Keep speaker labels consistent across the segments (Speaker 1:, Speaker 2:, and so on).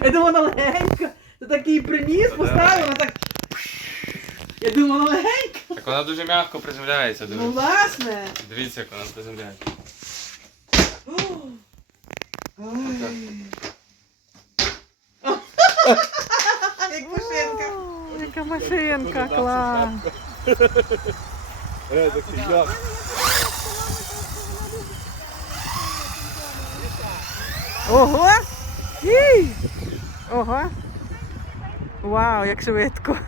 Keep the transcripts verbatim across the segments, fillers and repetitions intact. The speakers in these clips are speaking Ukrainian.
Speaker 1: Я думала, вона легенька. Ти такий приніс, поставив, вона так... Я думала, вона легенька.
Speaker 2: Так вона дуже м'яко приземляється,
Speaker 1: Ну,
Speaker 2: дивіться.
Speaker 1: власне.
Speaker 2: Дивіться, як вона приземляється.
Speaker 1: Як машинка.
Speaker 3: О, яка машинка, клас. Ого! Ій! Ого! Вау, як швидко!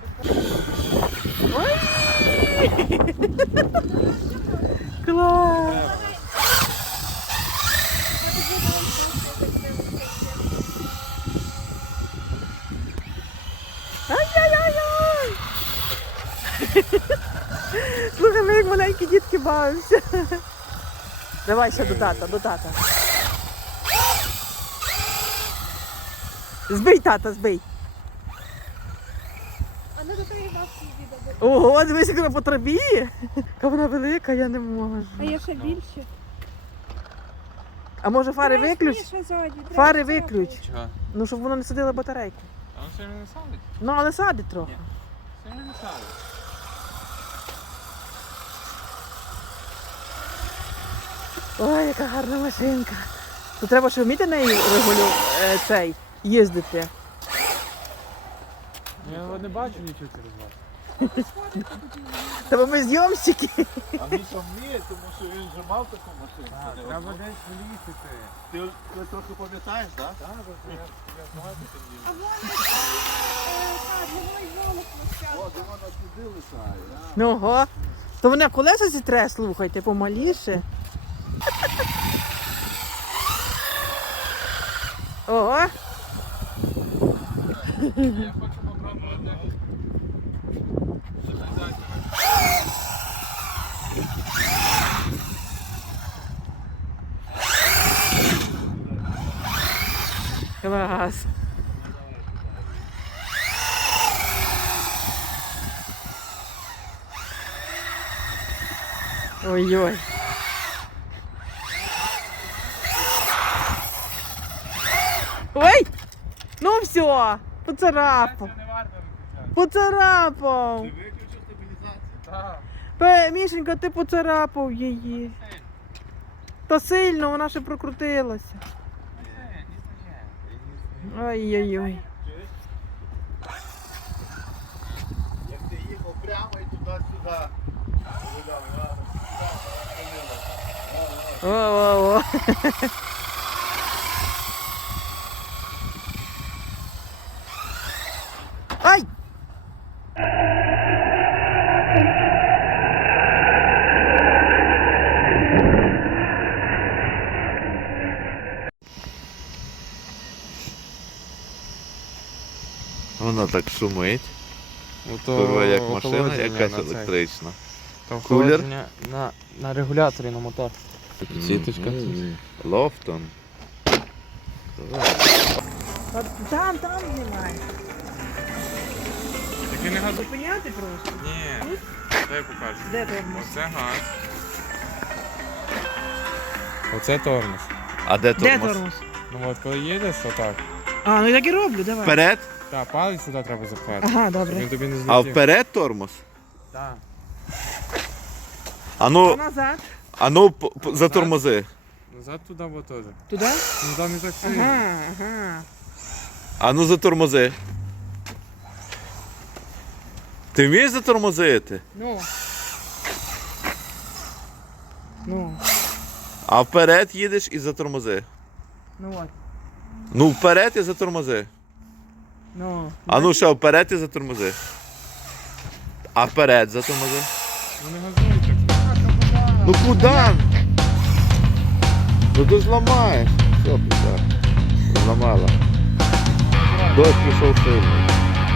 Speaker 3: Ой! Клас! Ай-яй-яй-яй! Слухай, ми як маленькі дітки бавимося. Давай ще до тата, до тата. Збий, тата, збий.
Speaker 4: А ну до тої бабки йди.
Speaker 3: Ого, дивись, як вона по траві. Яка вона велика, я не можу.
Speaker 4: А є ще більше.
Speaker 3: А може фари виключ? Фари виключ.
Speaker 2: Чого?
Speaker 3: Ну, щоб воно не садило батарейку.
Speaker 2: А він сильно не садить?
Speaker 3: Ну, але садить трохи.
Speaker 2: Ні. Сильно не садить.
Speaker 3: Ой, яка гарна машинка. То треба ще вміти нею регулю... е, цей, їздити.
Speaker 2: Я його не бачу нічого через вас.
Speaker 3: Та бо ми зйомщики.
Speaker 5: А Міша вміє, тому що він вже мав таку машину.
Speaker 2: Треба десь влізти.
Speaker 5: Ти, ти трохи пам'ятаєш, так?
Speaker 2: Так, я, я знаю, що він
Speaker 4: А вон так, воно й волок
Speaker 5: О, де вона туди лишає.
Speaker 3: Ну, ого. То вона колеса зітре, слухайте, помаліше. Ого.
Speaker 2: Я хочу попробувати.
Speaker 3: Клас. Ой-ой. Ой! Ну все, поцарапав.
Speaker 2: Це не варто виключати.
Speaker 3: Поцарапав.
Speaker 5: Ти виключив стабілізацію?
Speaker 2: Так.
Speaker 3: Пе- Мішенька, ти поцарапав її. Та сильно, вона ще прокрутилася. Ой-ой-ой.
Speaker 5: Як ти їхав прямо і туди-сюди.
Speaker 3: О-о-о. Ай!
Speaker 5: Вона так шумить.
Speaker 2: Ну,
Speaker 5: Курва, як машина
Speaker 2: охолодження
Speaker 5: якась
Speaker 2: на цей.
Speaker 5: електрична.
Speaker 2: Там
Speaker 5: Кулер?
Speaker 2: охолодження на, на регуляторі на мотор. Сіточка тут.
Speaker 5: М, Лофтон.
Speaker 3: Там, там знімай.
Speaker 2: Тільки не газу.
Speaker 3: Зупиняти просто.
Speaker 2: Ні. Дай покажу.
Speaker 3: Де тормоз?
Speaker 2: Оце газ. Оце тормоз.
Speaker 5: А де
Speaker 3: Де
Speaker 5: тормоз?
Speaker 3: тормоз?
Speaker 2: Ну от коли їдеш, отак.
Speaker 3: А, ну я так і роблю, давай.
Speaker 5: Вперед?
Speaker 2: Так, палець сюди треба запхати.
Speaker 3: Ага,
Speaker 2: Щоб
Speaker 3: добре.
Speaker 2: він тобі не злетів.
Speaker 5: А вперед тормоз?
Speaker 2: Так.
Speaker 5: А
Speaker 3: А
Speaker 5: ну,
Speaker 3: назад?
Speaker 5: а ну п- п- затормози.
Speaker 2: Назад туди, бо теж.
Speaker 3: Туди?
Speaker 2: Ну там не так сильно.
Speaker 3: Ага, ага.
Speaker 5: А ну затормози. Ти вмієш затормозити?
Speaker 3: Ну. Ну.
Speaker 5: А вперед їдеш і затормози.
Speaker 3: Ну от.
Speaker 5: Ну вперед і затормози.
Speaker 3: Ну.
Speaker 5: А ну ще вперед і затормози. А вперед затормози.
Speaker 2: Ну не газуй так.
Speaker 5: Ну куди? Ну ти зламаєш. Все, пізда. Зламала. Дощ пішов сильний.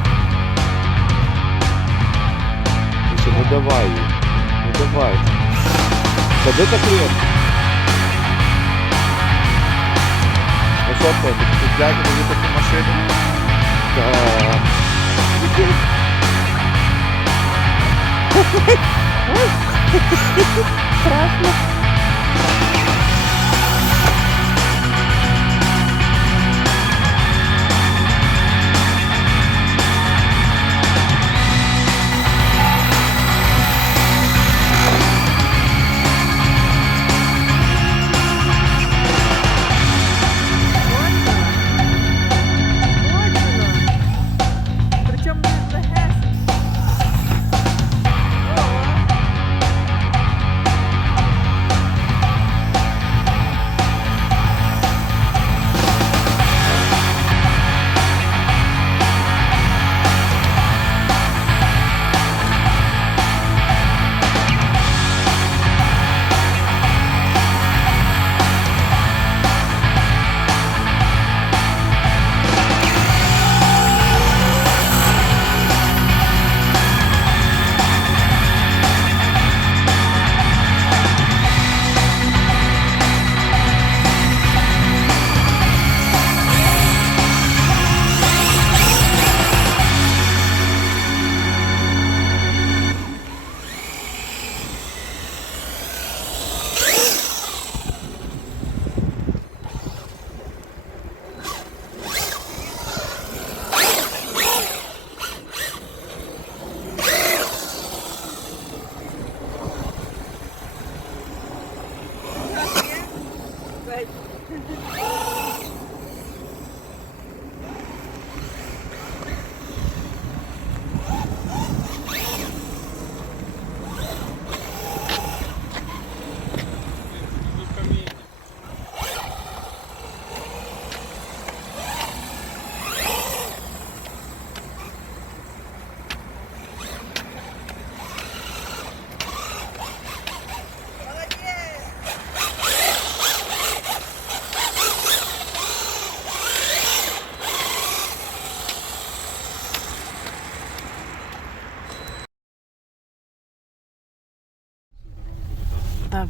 Speaker 5: Ти ще не давай їй. Не давай. Сади так рівно. Ну що ти, ти купляти тобі таку машину? Так.
Speaker 3: Страшно.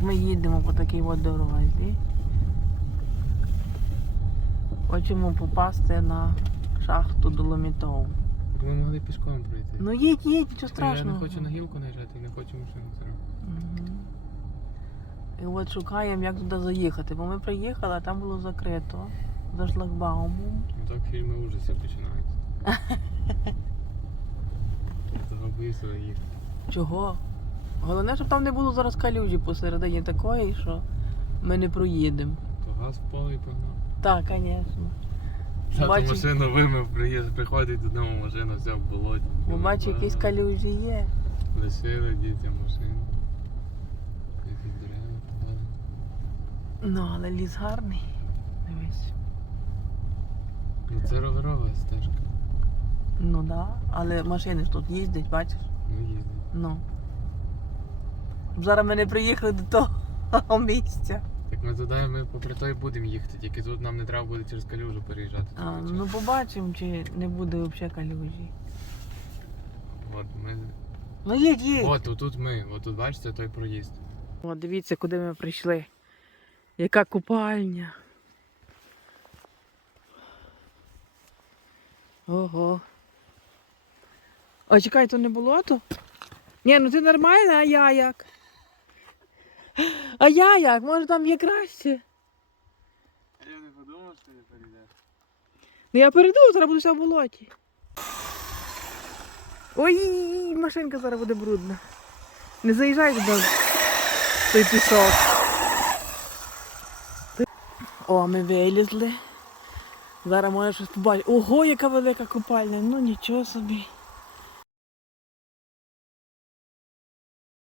Speaker 3: От ми їдемо по такій от дорозі. Хочемо попасти на шахту Доломітову.
Speaker 2: Ми могли пішком пройти.
Speaker 3: Ну їдь, їдь, нічого
Speaker 2: Я
Speaker 3: страшного.
Speaker 2: не хочу на гілку наїжджати і не хочу машину зробити.
Speaker 3: Мгм. І от шукаємо, як туди заїхати, бо ми приїхали, а там було закрито. За шлагбаумом.
Speaker 2: Ну так фільми ужасів починаються. Я того боюся їхати.
Speaker 3: Чого? Головне, щоб там не було зараз калюжі посередині такої, що ми не проїдемо.
Speaker 2: То газ в поле і погнав.
Speaker 3: Так, звісно.
Speaker 2: Тато
Speaker 3: Бачу-
Speaker 2: машину вимив, приїзд, приходить додому, машина вся в болоті.
Speaker 3: Бо бачу, якісь калюжі є.
Speaker 2: Лишили дітям машину. Якісь дерева попали.
Speaker 3: Ну, але ліс гарний. Дивись.
Speaker 2: Ну це роверова стежка.
Speaker 3: Ну так, да. Але машини ж тут їздять, бачиш?
Speaker 2: Ну їздить.
Speaker 3: Ну. Зараз ми не приїхали до того місця.
Speaker 2: Так ми туди, ми попри той будемо їхати, тільки тут нам не треба буде через калюжу переїжджати.
Speaker 3: А, ну побачимо, чи не буде взагалі калюжі.
Speaker 2: От ми.
Speaker 3: Ну їдь, їдь.
Speaker 2: От тут ми, от тут бачите той проїзд.
Speaker 3: О, дивіться, куди ми прийшли. Яка купальня. Ого. О, чекай, то не болото? Ні, ну ти нормально, а я як? А я як? Може там є краще?
Speaker 2: Я не подумав, що не перейдеш.
Speaker 3: Ну я перейду, зараз буду вся в болоті. Ой, машинка зараз буде брудна. Не заїжджай туди в той пісок. О, ми вилізли. Зараз може щось побачити. Ого, яка велика купальня. Ну нічого собі.